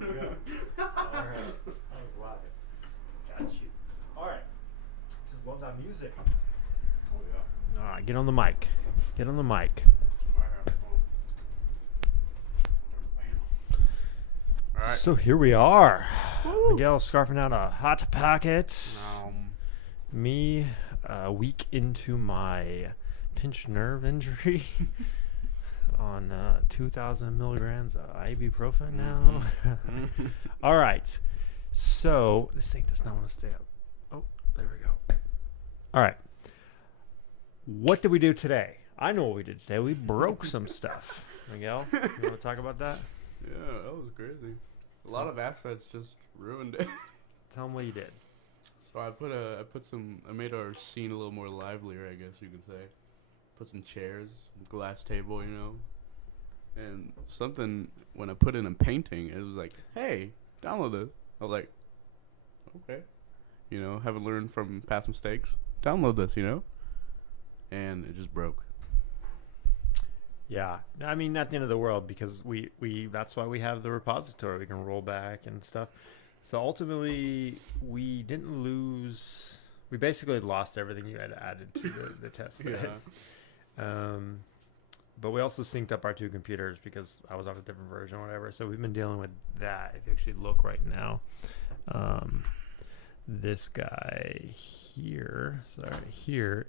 there we go. All right. I was live. Got you. All right. Just love that music. Oh, yeah. All right, get on the mic. Get on the mic. All right. So here we are. Woo. Miguel scarfing out a hot packet. Um, Me a week into my pinched nerve injury on 2,000 milligrams of ibuprofen now. All right. So this thing does not want to stay up. Oh, there we go. All right. What did we do today? I know what we did today. We broke some stuff. Miguel, you want to talk about that? yeah, that was crazy. A lot of assets just ruined it. Tell them what you did. So I made our scene a little more livelier, I guess you could say. Put some chairs, glass table, you know. And something, when I put in a painting, it was like, hey, download this. I was like, okay. You know, haven't learned from past mistakes. Download this, you know. And it just broke. Yeah, I mean, not the end of the world because we that's why we have the repository. We can roll back and stuff. So ultimately, we didn't lose. We basically lost everything you had added to the test bed. Yeah. But we also synced up our two computers because I was on a different version or whatever. So we've been dealing with that. If you actually look right now, this guy here,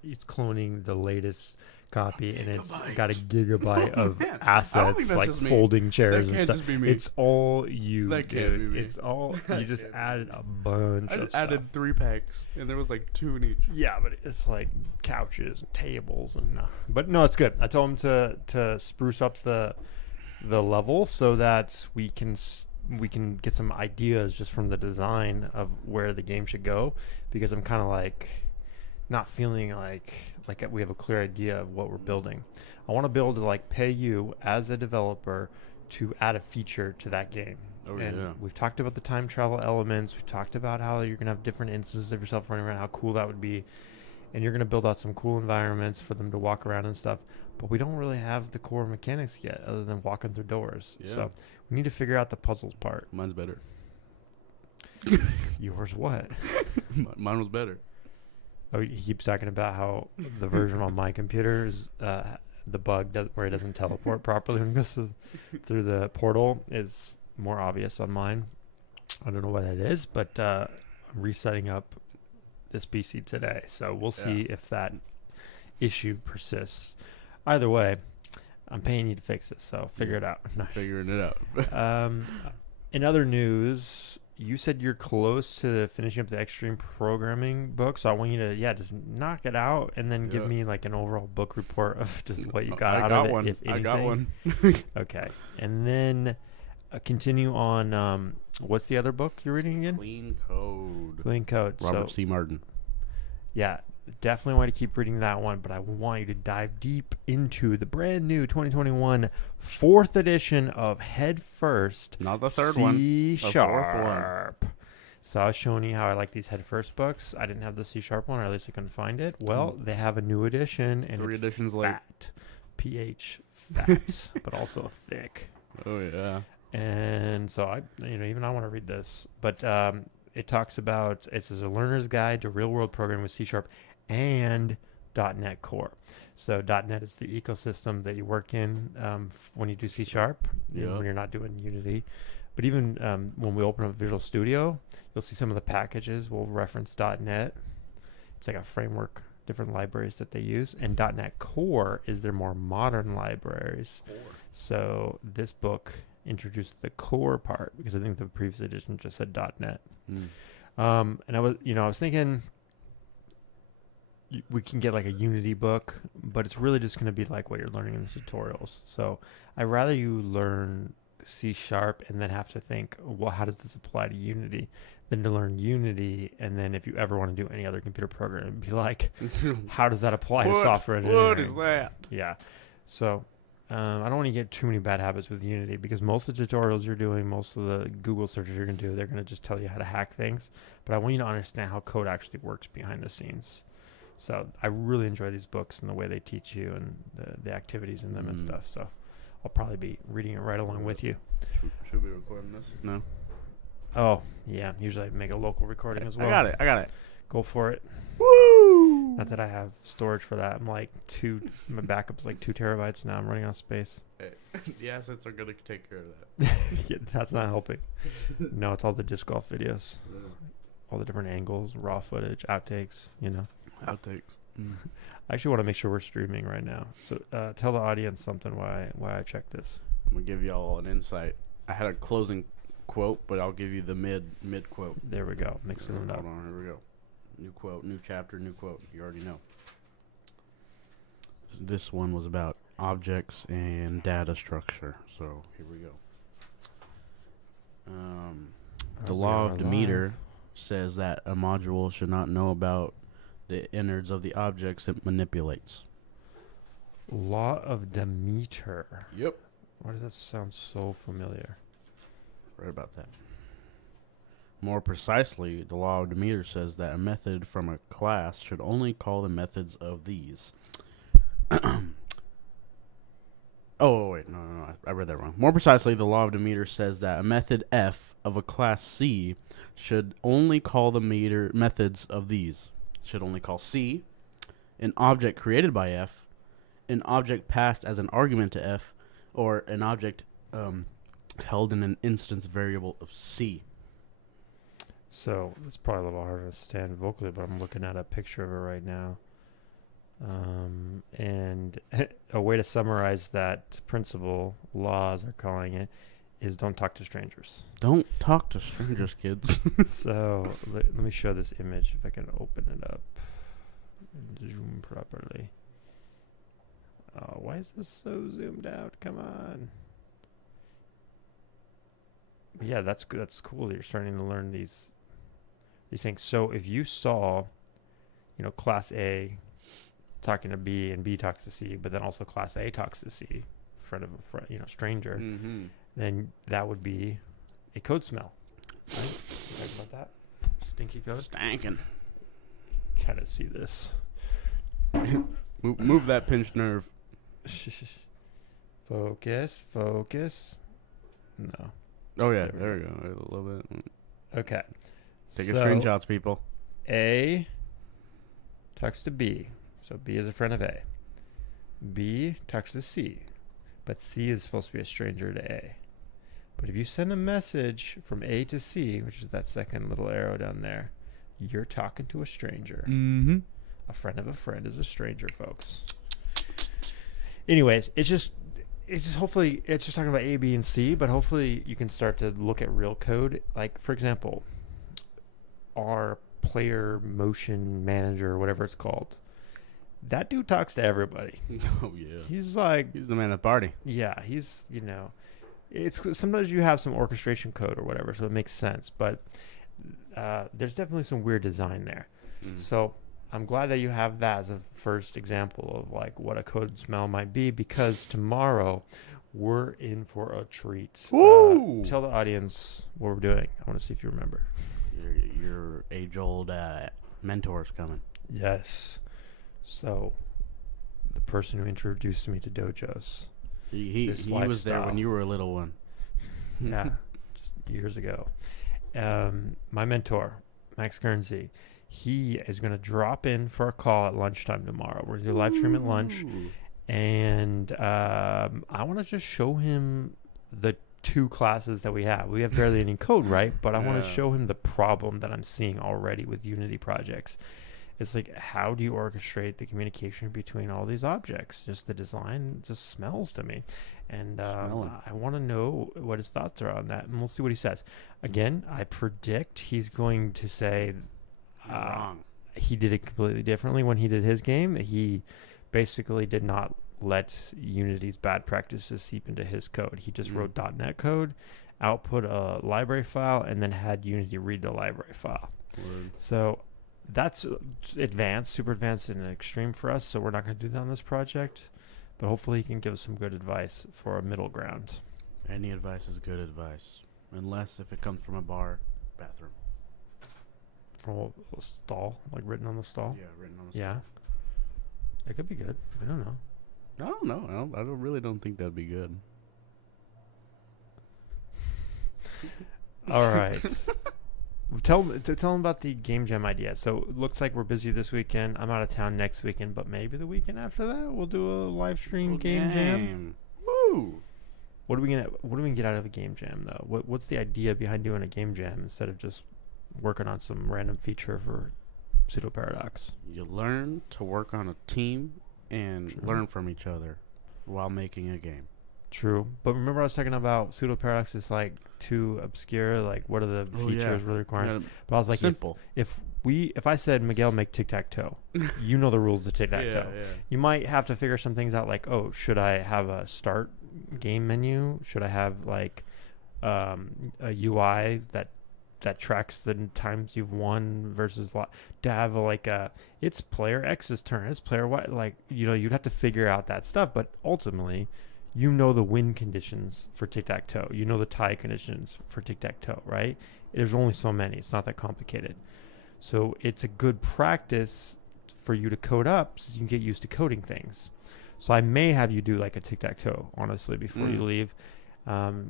it's cloning the latest copy, and it's got a gigabyte of Man, assets like folding chairs and stuff. Just be me. It's all you, That can't dude. be me. It's all you. Just can't be added a bunch I of just stuff. added 3 packs, and there was like 2 in each. Yeah, but it's like couches and tables and but no, it's good. I told him to spruce up the level so that we can get some ideas just from the design of where the game should go, because I'm kind of like not feeling like we have a clear idea of what we're building. I want to be able to like pay you as a developer to add a feature to that game. Oh, And yeah. we've talked about the time travel elements. We've talked about how you're going to have different instances of yourself running around, how cool that would be. And you're going to build out some cool environments for them to walk around and stuff. But we don't really have the core mechanics yet other than walking through doors. Yeah. So we need to figure out the puzzles part. Mine's better. Yours what? Mine was better. Oh, he keeps talking about how the version on my computer is the bug where it doesn't teleport properly when it goes through the portal is more obvious on mine. I don't know what that is, but I'm resetting up this PC today, so we'll see if that issue persists. Either way, I'm paying you to fix it, so figure it out. Figuring it out. In other news, you said you're close to finishing up the extreme programming book, so I want you to just knock it out and then give me like an overall book report of just what you got out of it. One. If anything. I got one. Okay, and then continue on. What's the other book you're reading again? Clean Code. Clean Code. Robert C. Martin. Yeah, definitely want to keep reading that one, but I want you to dive deep into the brand new 2021 4th edition of Head First. Not the third one. C The Sharp. So I was showing you how I like these Head First books. I didn't have the C Sharp one, or at least I couldn't find it. Well, they have a new edition, and 3 it's editions fat. PH fat, but also thick. Oh, yeah. And so even I want to read this, but it talks about, it says a learner's guide to real world programming with C Sharp and .NET Core. So .NET is the ecosystem that you work in when you do C Sharp, when you're not doing Unity. But even when we open up Visual Studio, you'll see some of the packages will reference .NET. It's like a framework, different libraries that they use. And .NET Core is their more modern libraries. So this book introduced the core part, because I think the previous edition just said .NET. And I was thinking we can get like a Unity book, but it's really just going to be like what you're learning in the tutorials. So I'd rather you learn C Sharp and then have to think, well, how does this apply to Unity, than to learn Unity and then if you ever want to do any other computer program, be like, how does that apply to software engineering? What is that? Yeah. So I don't want to get too many bad habits with Unity, because most of the tutorials you're doing, most of the Google searches you're going to do, they're going to just tell you how to hack things. But I want you to understand how code actually works behind the scenes. So I really enjoy these books and the way they teach you and the activities in them and stuff. So I'll probably be reading it right along with you. Should we recording this? No. Oh, yeah. Usually I make a local recording as well. I got it. Go for it. Woo! Not that I have storage for that. I'm like my backup's like 2 terabytes now. I'm running out of space. Hey, the assets are gonna take care of that. Yeah, that's not helping. No, it's all the disc golf videos. All the different angles, raw footage, outtakes, Outtakes. I actually want to make sure we're streaming right now. So tell the audience something why I checked this. I'm gonna give y'all an insight. I had a closing quote, but I'll give you the mid quote. There we go. Mixing it up. Hold on, here we go. New quote, new chapter, new quote. You already know. This one was about objects and data structure. So here we go. The law of Demeter says that a module should not know about the innards of the objects it manipulates. Law of Demeter. Yep. Why does that sound so familiar? Right about that. More precisely, the law of Demeter says that a method from a class should only call the methods of these. Oh, wait, no, I read that wrong. More precisely, the law of Demeter says that a method f of a class C should only call the methods of these. Should only call C, an object created by f, an object passed as an argument to f, or an object held in an instance variable of C. So it's probably a little hard to understand vocally, but I'm looking at a picture of it right now. And a way to summarize that principle, laws are calling it, is don't talk to strangers. Don't talk to strangers, kids. So let me show this image if I can open it up and zoom properly. Oh, why is this so zoomed out? Come on. Yeah, that's cool. You're starting to learn these things. So if you saw, class A talking to B and B talks to C, but then also class A talks to C, friend of a friend, stranger, then that would be a code smell. Right? Talk about that. Stinky code. Stankin'. Try to see this. Move that pinched nerve. Focus. No. Oh yeah, there we go. A little bit. Okay. Take your screenshots, people. A talks to B. So B is a friend of A. B talks to C. But C is supposed to be a stranger to A. But if you send a message from A to C, which is that second little arrow down there, you're talking to a stranger. Mm-hmm. A friend of a friend is a stranger, folks. Anyways, it's just hopefully it's just talking about A, B, and C, but hopefully you can start to look at real code. Like, for example, our player motion manager, whatever it's called, that dude talks to everybody. Oh yeah. He's the man at the party. Yeah, he's, it's sometimes you have some orchestration code or whatever, so it makes sense, but there's definitely some weird design there. So I'm glad that you have that as a first example of like what a code smell might be, because tomorrow we're in for a treat. Tell the audience what we're doing. I want to see if you remember. Your age-old mentor's coming. Yes. So the person who introduced me to dojos. He was there when you were a little one. Yeah, just years ago. My mentor, Max Guernsey, he is going to drop in for a call at lunchtime tomorrow. We're going to do a live stream at lunch. And I want to just show him the 2 classes that we have. We have barely any code, right? But I want to show him the problem that I'm seeing already with Unity projects. It's like, how do you orchestrate the communication between all these objects? Just the design just smells to me. And I want to know what his thoughts are on that. And we'll see what he says. Again, I predict he's going to say wrong. He did it completely differently when he did his game. He basically did not let Unity's bad practices seep into his code. He just wrote .NET code, output a library file, and then had Unity read the library file. So that's advanced, super advanced and extreme for us, so we're not going to do that on this project. But hopefully he can give us some good advice for a middle ground. Any advice is good advice, unless if it comes from a bathroom. From a stall, like written on the stall? Yeah, written on the stall. Yeah. It could be good. I don't know. I don't know. I really don't think that'd be good. All right. Tell them about the game jam idea. So it looks like we're busy this weekend. I'm out of town next weekend, but maybe the weekend after that we'll do a live stream game jam. Woo! What are we gonna get out of a game jam though? What's the idea behind doing a game jam instead of just working on some random feature for Pseudo Paradox? You learn to work on a team and learn from each other while making a game. True, but remember I was talking about Pseudo Paradox is like too obscure. Like, what are the features really required? But I was like, simple. If I said Miguel make tic tac toe, you know the rules of tic tac toe. Yeah. You might have to figure some things out. Like, oh, should I have a start game menu? Should I have like a UI that tracks the times you've won versus to have it's player X's turn, it's player Y. Like, you'd have to figure out that stuff. But ultimately, the win conditions for tic-tac-toe. You know the tie conditions for tic-tac-toe, right? There's only so many. It's not that complicated. So it's a good practice for you to code up so you can get used to coding things. So I may have you do like a tic-tac-toe, honestly, before you leave.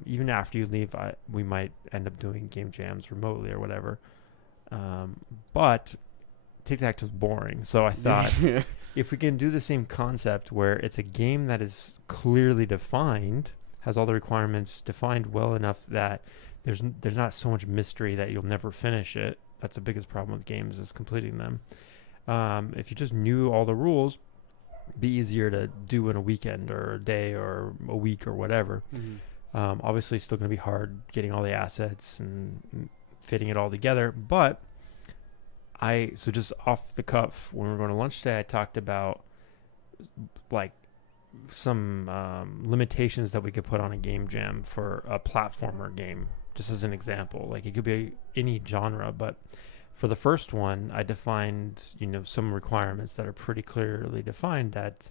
Even after you leave, we might end up doing game jams remotely or whatever. But tic-tac-toe is boring. So I thought if we can do the same concept where it's a game that is clearly defined, has all the requirements defined well enough that there's not so much mystery that you'll never finish it. That's the biggest problem with games, is completing them. If you just knew all the rules, it'd be easier to do in a weekend or a day or a week or whatever. Obviously, it's still going to be hard getting all the assets and fitting it all together. But so just off the cuff, when we were going to lunch today, I talked about like some limitations that we could put on a game jam for a platformer game, just as an example. Like, it could be any genre, but for the first one, I defined, some requirements that are pretty clearly defined that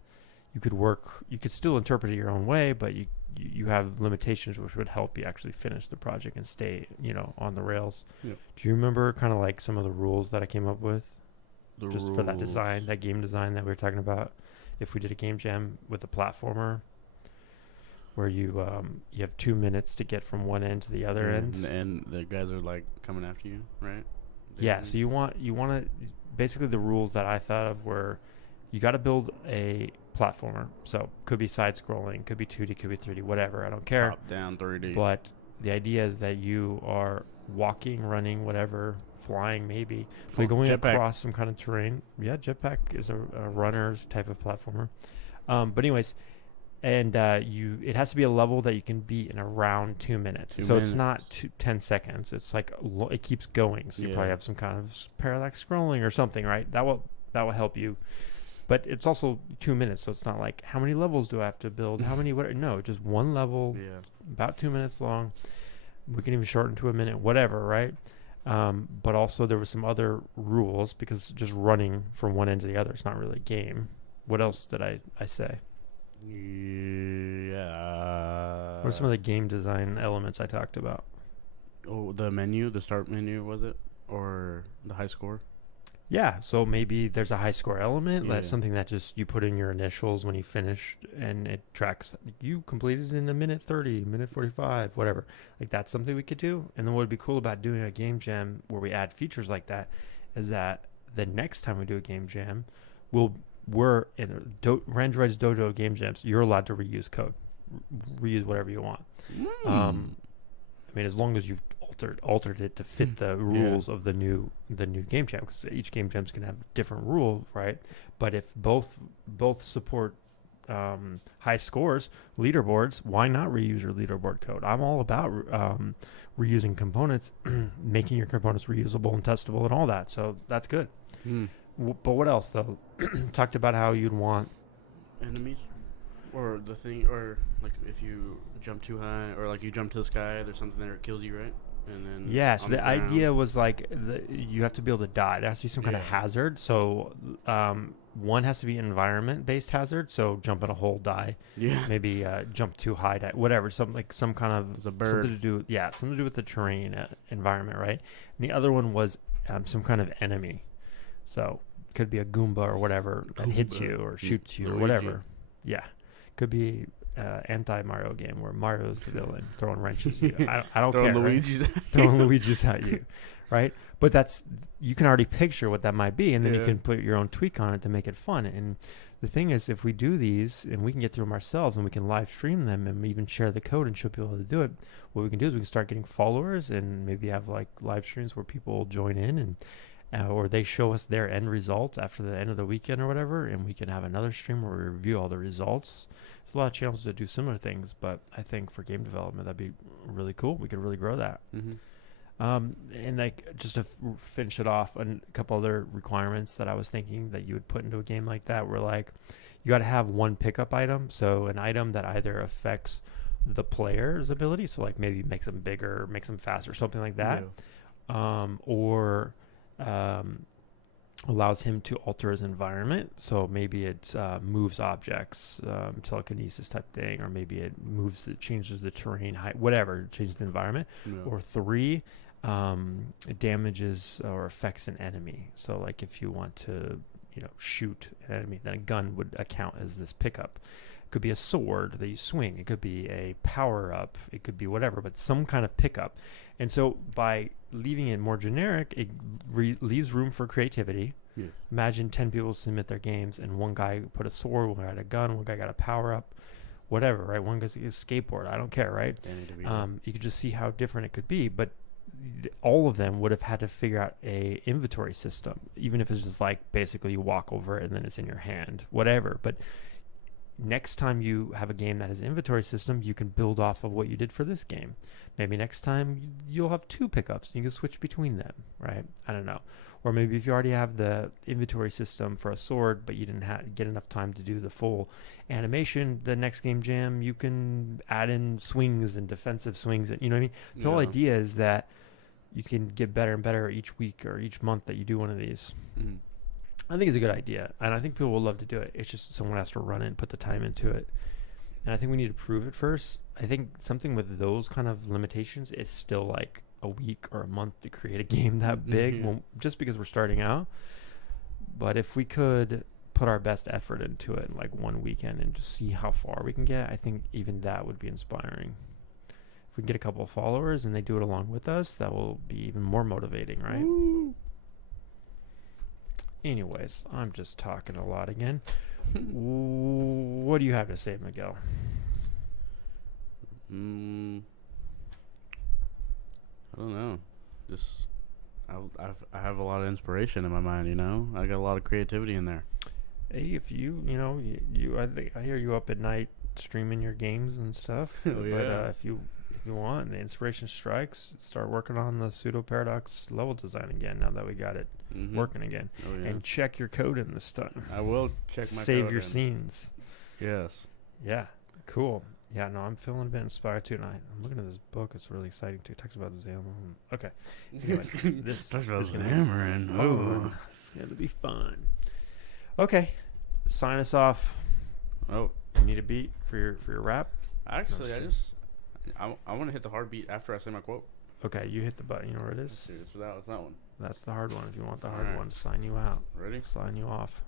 you could still interpret it your own way, but you have limitations which would help you actually finish the project and stay, on the rails. Yep. Do you remember kind of like some of the rules that I came up with for that game design that we were talking about? If we did a game jam with a platformer where you have 2 minutes to get from one end to the other end, and the guys are like coming after you, right? So you want to basically, the rules that I thought of were, you got to build a platformer. So could be side scrolling, could be 2D, could be 3D, whatever. I don't care. Top down 3D. But the idea is that you are walking, running, whatever, flying maybe, but going across some kind of terrain. Yeah, jetpack is a runner's type of platformer. But anyways, and it has to be a level that you can beat in around 2 minutes. It's not 10 seconds. It's like it keeps going. So you probably have some kind of parallax scrolling or something, right? That will help you. But it's also 2 minutes, so it's not like, how many levels do I have to build? How many? No, just one level, about 2 minutes long. We can even shorten to a minute, whatever, right? But also there were some other rules, because just running from one end to the other, it's not really a game. What else did I say? Yeah. What are some of the game design elements I talked about? Oh, the start menu, was it? Or the high score? Yeah, so maybe there's a high score element. That's something that just you put in your initials when you finish, and it tracks you completed in a minute 30, minute 45, whatever. Like, that's something we could do. And then what would be cool about doing a game jam where we add features like that is that the next time we do a game jam, we're in Randroid's Dojo game jams, you're allowed to reuse code, reuse whatever you want. I mean, as long as you've altered it to fit the rules of the new game jam, because each game jam's gonna have a different rule, right? But if both support high scores, leaderboards, why not reuse your leaderboard code? I'm all about reusing components, making your components reusable and testable and all that. So that's good. But what else though? Talked about how you'd want enemies, or the thing, or like if you jump too high, or like you jump to the sky, there's something there that kills you, right? And then so the idea was like you have to be able to die. There has to be some kind of hazard. So one has to be environment-based hazard. So jump in a hole, die. Yeah. Maybe jump too high, die. Whatever. Some kind of a bird. Something to do with the terrain, environment, right? And the other one was some kind of enemy. So it could be a Goomba or whatever that hits you or shoots you or whatever. Yeah. Could be anti-Mario game where Mario's the villain, throwing wrenches. I don't Throwing care. Luigi's Right? Throwing Luigi's at you, right? But you can already picture what that might be, and then you can put your own tweak on it to make it fun. And the thing is, if we do these and we can get through them ourselves and we can live stream them and even share the code and show people how to do it, what we can do is we can start getting followers and maybe have like live streams where people join in and or they show us their end results after the end of the weekend or whatever, and we can have another stream where we review all the results. There's a lot of channels that do similar things, but I think for game development that'd be really cool. We could really grow that. And like just to finish it off, a couple other requirements that I was thinking that you would put into a game like that were like, you got to have one pickup item, so an item that either affects the player's ability, so like maybe makes them bigger, makes them faster, something like that, or allows him to alter his environment. So maybe it moves objects, telekinesis type thing, or maybe it changes the terrain height, whatever, changes the environment. Or 3, it damages or affects an enemy. So like if you want to, shoot an enemy, then a gun would account as this pickup. It could be a sword that you swing. It could be a power up. It could be whatever, but some kind of pickup. And so by leaving it more generic, it leaves room for creativity. Imagine 10 people submit their games and one guy put a sword, one guy got a gun, one guy got a power up, whatever, right? One guy's a skateboard. I don't care, right? You could just see how different it could be, but all of them would have had to figure out a inventory system, even if it's just like basically you walk over it and then it's in your hand, whatever. But next time you have a game that has an inventory system, you can build off of what you did for this game. Maybe next time you'll have 2 pickups and you can switch between them, right? I don't know. Or maybe if you already have the inventory system for a sword, but you didn't get enough time to do the full animation, the next game jam, you can add in swings and defensive swings. And, you know what I mean? The whole idea is that you can get better and better each week or each month that you do one of these. I think it's a good idea, and I think people will love to do it. It's just someone has to run it and put the time into it. And I think we need to prove it first. I think something with those kind of limitations is still like a week or a month to create a game that big, just because we're starting out. But if we could put our best effort into it in like one weekend and just see how far we can get, I think even that would be inspiring. If we get a couple of followers and they do it along with us, that will be even more motivating, right? Woo. Anyways, I'm just talking a lot again. What do you have to say, Miguel? I don't know. Just I have a lot of inspiration in my mind. I got a lot of creativity in there. Hey, if you I hear you up at night streaming your games and stuff. Oh, yeah. But if you want, and the inspiration strikes, start working on the pseudo paradox level design again. Now that we got it working again, and check your code in this time. I will check my save code your in. scenes. Yes. Yeah. Cool. Yeah. No, I'm feeling a bit inspired too, and I'm looking at this book. It's really exciting too. It talks about Zama. Okay. Anyways, this talks about is gonna hammering. Oh, it's gonna be fun. Okay. Sign us off. Oh, you need a beat for your rap? Actually, I want to hit the hard beat after I say my quote. Okay, you hit the button. You know where it is? It's that one. That's the hard one. If you want the hard one, sign you out. Ready? Sign you off.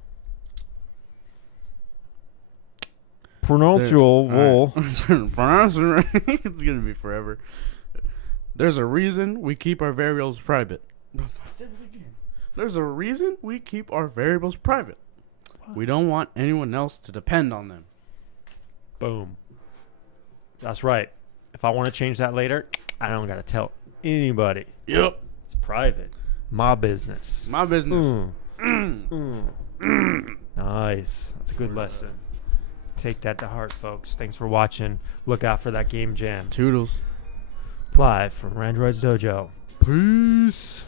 Pronounce your wool. Pronounce it. It's gonna be forever. There's a reason we keep our variables private. There's a reason we keep our variables private. What? We don't want anyone else to depend on them. Boom. That's right. If I want to change that later, I don't got to tell anybody. Yep. It's private. My business. My business. Nice. That's a good lesson. Take that to heart, folks. Thanks for watching. Look out for that game jam. Toodles. Live from Randroid's Dojo. Peace.